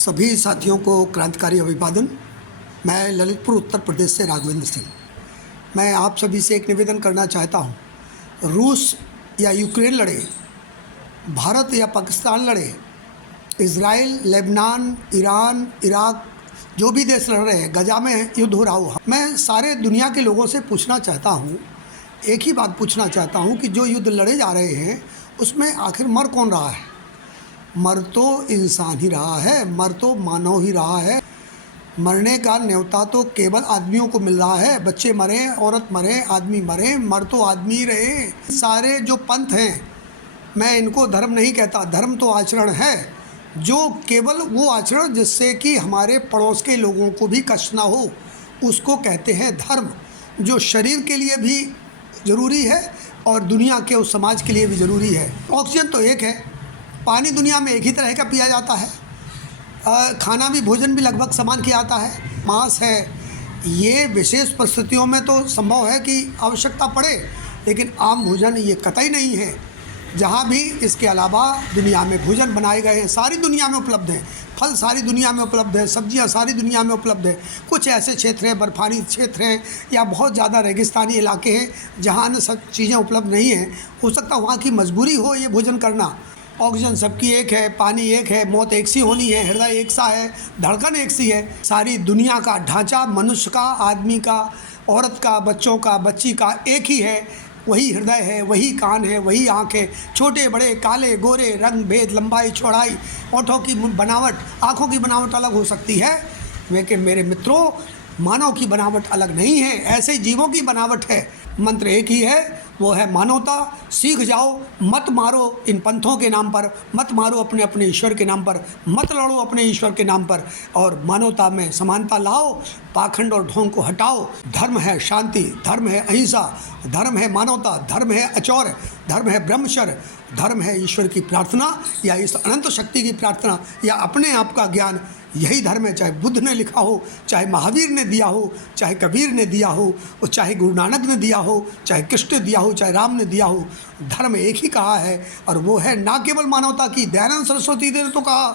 सभी साथियों को क्रांतिकारी अभिवादन। मैं ललितपुर उत्तर प्रदेश से राघवेंद्र सिंह। मैं आप सभी से एक निवेदन करना चाहता हूँ। रूस या यूक्रेन लड़े, भारत या पाकिस्तान लड़े, इज़राइल, लेबनान, ईरान, इराक, जो भी देश लड़ रहे हैं, गजा में युद्ध हो रहा हो, मैं सारे दुनिया के लोगों से पूछना चाहता हूँ, एक ही बात पूछना चाहता हूँ कि जो युद्ध लड़े जा रहे हैं उसमें आखिर मर कौन रहा है? मर तो इंसान ही रहा है, मर तो मानव ही रहा है। मरने का न्योता तो केवल आदमियों को मिल रहा है। बच्चे मरे, औरत मरे, आदमी मरे, मर तो आदमी ही रहे। सारे जो पंथ हैं, मैं इनको धर्म नहीं कहता, धर्म तो आचरण है, जो केवल वो आचरण जिससे कि हमारे पड़ोस के लोगों को भी कष्ट ना हो, उसको कहते हैं धर्म, जो शरीर के लिए भी ज़रूरी है और दुनिया के उस समाज के लिए भी ज़रूरी है। ऑक्सीजन तो एक है, पानी दुनिया में एक ही तरह का पिया जाता है, खाना भी, भोजन भी लगभग समान किया जाता है, मांस है। ये विशेष परिस्थितियों में तो संभव है कि आवश्यकता पड़े, लेकिन आम भोजन ये कतई नहीं है। जहाँ भी इसके अलावा दुनिया में भोजन बनाए गए हैं, सारी दुनिया में उपलब्ध हैं। फल सारी दुनिया में उपलब्ध है, सब्जियां सारी दुनिया में उपलब्ध है। कुछ ऐसे क्षेत्र हैं, बर्फानी क्षेत्र हैं या बहुत ज़्यादा रेगिस्तानी इलाके हैं जहाँ न सब चीज़ें उपलब्ध नहीं हैं। हो सकता है वहाँ की मजबूरी हो ये भोजन करना। ऑक्सीजन सबकी एक है, पानी एक है, मौत एक सी होनी है, हृदय एक सा है, धड़कन एक सी है। सारी दुनिया का ढांचा मनुष्य का, आदमी का, औरत का, बच्चों का, बच्ची का एक ही है। वही हृदय है, वही कान है, वही आँख है। छोटे बड़े, काले गोरे, रंग भेद, लंबाई चौड़ाई, होठों की बनावट, आँखों की बनावट अलग हो सकती है, लेकिन मेरे मित्रों, मानव की बनावट अलग नहीं है। ऐसे जीवों की बनावट है। मंत्र एक ही है, वो है मानवता। सीख जाओ, मत मारो इन पंथों के नाम पर, मत मारो अपने अपने ईश्वर के नाम पर, मत लड़ो अपने ईश्वर के नाम पर, और मानवता में समानता लाओ, पाखंड और ढोंग को हटाओ। धर्म है शांति, धर्म है अहिंसा, धर्म है मानवता, धर्म है अचौर्य, धर्म है ब्रह्मचर्य, धर्म है ईश्वर की प्रार्थना या इस अनंत शक्ति की प्रार्थना या अपने आप का ज्ञान। यही धर्म है। चाहे बुद्ध ने लिखा हो, चाहे महावीर ने दिया हो, चाहे कबीर ने दिया हो, और चाहे गुरु नानक ने दिया हो, चाहे कृष्ण ने दिया हो, चाहे राम ने दिया हो, धर्म एक ही कहा है, और वो है ना केवल मानवता की। दयानंद सरस्वती ने तो कहा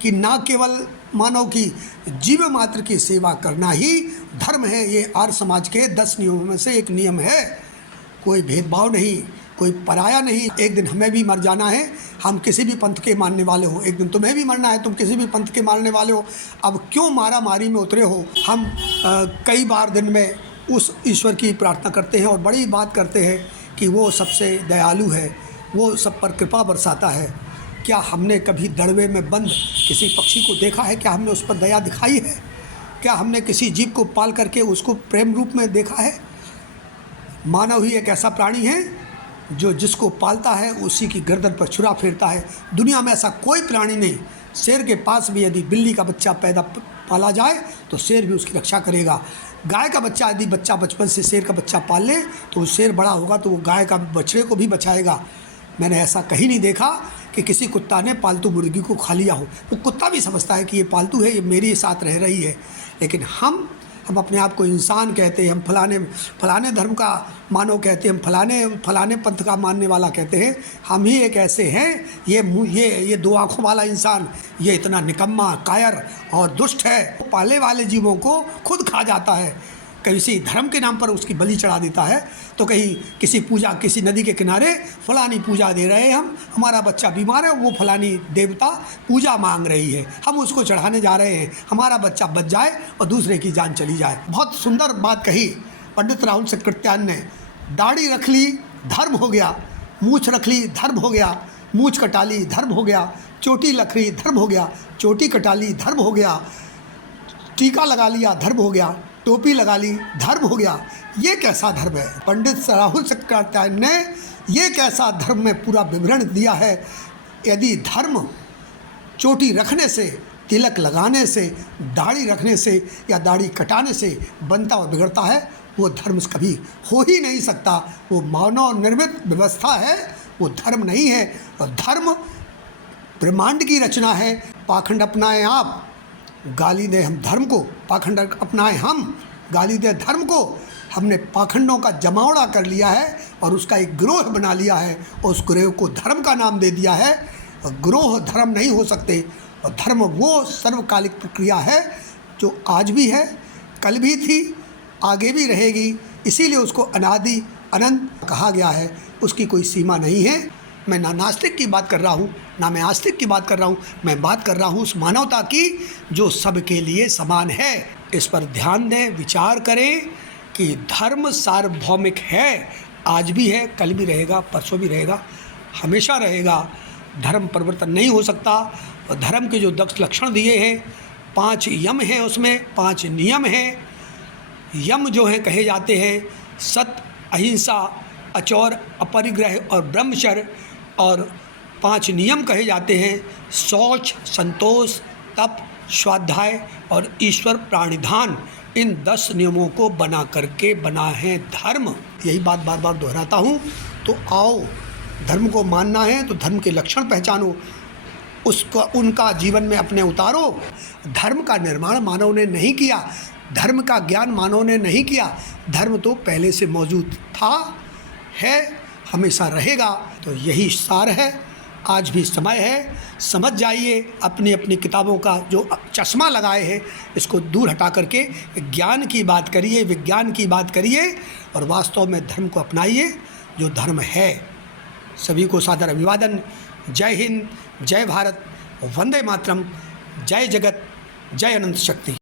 कि ना केवल मानव की, जीव मात्र की सेवा करना ही धर्म है। ये आर्य समाज के 10 नियमों में से एक नियम है। कोई भेदभाव नहीं, कोई पराया नहीं। एक दिन हमें भी मर जाना है, हम किसी भी पंथ के मानने वाले हो, एक दिन तुम्हें भी मरना है, तुम किसी भी पंथ के मानने वाले हो। अब क्यों मारा मारी में उतरे हो? हम कई बार दिन में उस ईश्वर की प्रार्थना करते हैं और बड़ी बात करते हैं कि वो सबसे दयालु है, वो सब पर कृपा बरसाता है। क्या हमने कभी दड़वे में बंद किसी पक्षी को देखा है? क्या हमने उस पर दया दिखाई है? क्या हमने किसी जीव को पाल करके उसको प्रेम रूप में देखा है? मानव ही एक ऐसा प्राणी है जो जिसको पालता है उसी की गर्दन पर छुरा फेरता है। दुनिया में ऐसा कोई प्राणी नहीं। शेर के पास भी यदि बिल्ली का बच्चा पाला जाए तो शेर भी उसकी रक्षा करेगा। गाय का बच्चा, यदि बच्चा बचपन से शेर का बच्चा पाल ले तो वो शेर बड़ा होगा तो वो गाय का बछड़े को भी बचाएगा। मैंने ऐसा कहीं नहीं देखा कि किसी कुत्ता ने पालतू मुर्गी को खा लिया हो। वो कुत्ता भी समझता है कि ये पालतू है, ये मेरे साथ रह रही है। लेकिन हम अपने आप को इंसान कहते हैं, हम फलाने धर्म का मानव कहते हैं, हम फलाने पंथ का मानने वाला कहते हैं। हम ही एक ऐसे हैं, ये 2 आँखों वाला इंसान, ये इतना निकम्मा, कायर और दुष्ट है। पाले वाले जीवों को खुद खा जाता है। किसी धर्म के नाम पर उसकी बलि चढ़ा देता है, तो कहीं किसी पूजा, किसी नदी के किनारे फलानी पूजा दे रहे हैं, हमारा बच्चा बीमार है, वो फलानी देवता पूजा मांग रही है, हम उसको चढ़ाने जा रहे हैं, हमारा बच्चा बच जाए और दूसरे की जान चली जाए। बहुत सुंदर बात कही पंडित राहुल सकृत्यान ने। दाढ़ी रख ली, धर्म हो गया। मूछ रख ली, धर्म हो गया। मूछ कटा ली, धर्म हो गया। चोटी रख ली, धर्म हो गया। चोटी कटा ली, धर्म हो गया। टीका लगा लिया, धर्म हो गया। टोपी लगा ली, धर्म हो गया। ये कैसा धर्म है? पंडित राहुल सकृत्यान ने ये कैसा धर्म में पूरा विवरण दिया है। यदि धर्म चोटी रखने से, तिलक लगाने से, दाढ़ी रखने से या दाढ़ी कटाने से बनता और बिगड़ता है, वो धर्म कभी हो ही नहीं सकता। वो मानव निर्मित व्यवस्था है, वो धर्म नहीं है। और धर्म ब्रह्मांड की रचना है। पाखंड अपनाएं आप, गाली दें हम धर्म को। पाखंड अपनाएं हम, गाली दें धर्म को। हमने पाखंडों का जमावड़ा कर लिया है और उसका एक गिरोह बना लिया है और उस गिरोह को धर्म का नाम दे दिया है। गिरोह धर्म नहीं हो सकते। और धर्म वो सर्वकालिक प्रक्रिया है जो आज भी है, कल भी थी, आगे भी रहेगी। इसीलिए उसको अनादि अनंत कहा गया है, उसकी कोई सीमा नहीं है। मैं ना नास्तिक की बात कर रहा हूँ, ना मैं आस्तिक की बात कर रहा हूँ, मैं बात कर रहा हूँ उस मानवता की जो सबके लिए समान है। इस पर ध्यान दें, विचार करें कि धर्म सार्वभौमिक है, आज भी है, कल भी रहेगा, परसों भी रहेगा, हमेशा रहेगा। धर्म परिवर्तन नहीं हो सकता। और धर्म के जो 10 लक्षण दिए हैं, 5 यम हैं, उसमें 5 नियम हैं। यम जो हैं कहे जाते हैं सत्य, अहिंसा, अचौर, अपरिग्रह और ब्रह्मचर्य। और 5 नियम कहे जाते हैं शौच, संतोष, तप, स्वाध्याय और ईश्वर प्राणिधान। इन 10 नियमों को बना करके बना है धर्म। यही बात बार बार दोहराता हूँ। तो आओ, धर्म को मानना है तो धर्म के लक्षण पहचानो, उसको उनका जीवन में अपने उतारो। धर्म का निर्माण मानव ने नहीं किया, धर्म का ज्ञान मानव ने नहीं किया। धर्म तो पहले से मौजूद था, है, हमेशा रहेगा। तो यही सार है। आज भी समय है, समझ जाइए। अपनी अपनी किताबों का जो चश्मा लगाए हैं इसको दूर हटा करके ज्ञान की बात करिए, विज्ञान की बात करिए और वास्तव में धर्म को अपनाइए जो धर्म है। सभी को सादर अभिवादन। जय हिंद, जय भारत, वंदे मातरम, जय जगत, जय अनंत शक्ति।